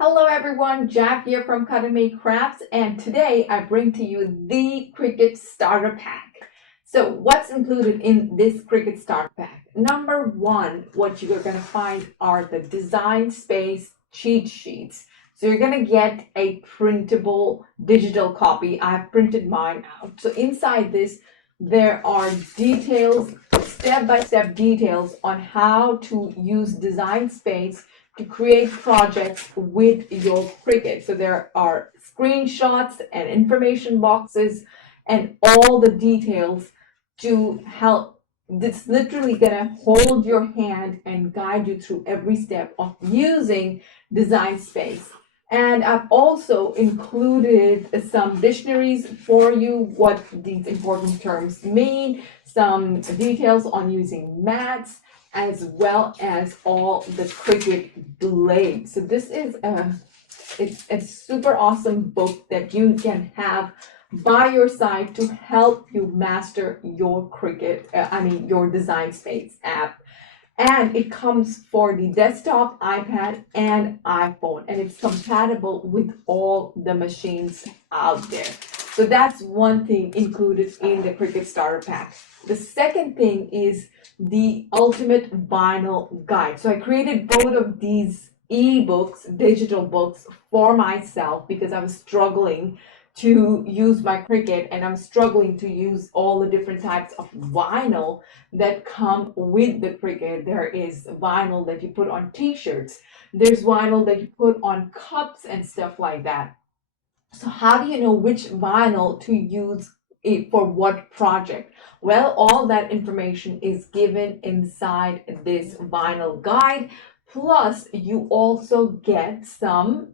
Hello everyone, Jack here from Cut and Make Crafts, and today I bring to you the Cricut Starter Pack. So what's included in this Cricut Starter Pack? Number one, what you're going to find are the design space cheat sheets. So you're going to get a printable digital copy. I've printed mine out. So inside this, there are details, step-by-step details on how to use design space to create projects with your Cricut. So there are screenshots and information boxes and all the details to help. It's literally gonna hold your hand and guide you through every step of using design space. And I've also included some dictionaries for you, what these important terms mean, some details on using mats, as well as all the Cricut blades. So this is it's a super awesome book that you can have by your side to help you master your Cricut, your Design Space app. And it comes for the desktop, iPad, and iPhone, and it's compatible with all the machines out there. So that's one thing included in the Cricut Starter Pack. The second thing is the Ultimate Vinyl Guide. So I created both of these ebooks, digital books, for myself because I was struggling to use my Cricut, and I'm struggling to use all the different types of vinyl that come with the Cricut. There is vinyl that you put on t-shirts. There's vinyl that you put on cups and stuff like that. So how do you know which vinyl to use for what project? Well, all that information is given inside this vinyl guide. Plus, you also get some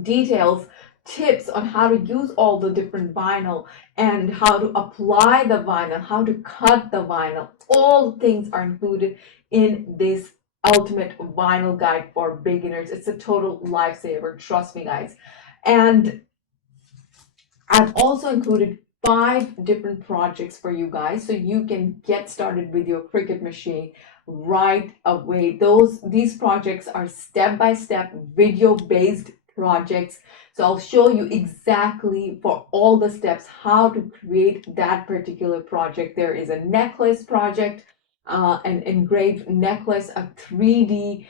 details, tips on how to use all the different vinyl and how to apply the vinyl, how to cut the vinyl. All things are included in this Ultimate Vinyl Guide for beginners. It's a total lifesaver, trust me, guys. And I've also included 5 different projects for you guys so you can get started with your Cricut machine right away. These projects are step-by-step video-based projects. So I'll show you exactly for all the steps how to create that particular project. There is a necklace project, an engraved necklace, a 3D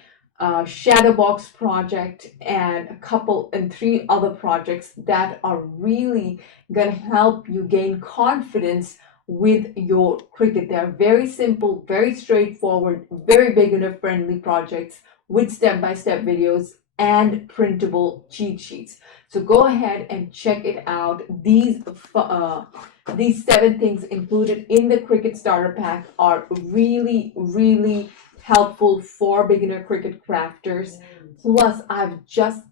shadow box project, and 3 other projects that are really gonna help you gain confidence with your Cricut. They are very simple, very straightforward, very beginner friendly projects with step-by-step videos and printable cheat sheets. So go ahead and check it out. These 7 things included in the Cricut Starter Pack are really helpful for beginner Cricut crafters. Plus, I've just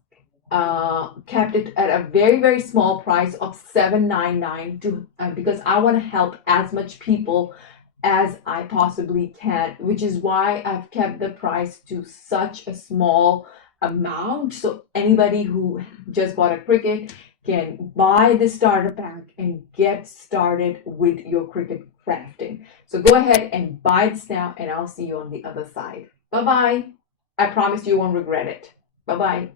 kept it at a very small price of $7.99 because I want to help as much people as I possibly can, which is why I've kept the price to such a small amount. So anybody who just bought a Cricut can buy the starter pack and get started with your Cricut crafting. So go ahead and buy this now, and I'll see you on the other side. Bye bye. I promise you won't regret it. Bye bye.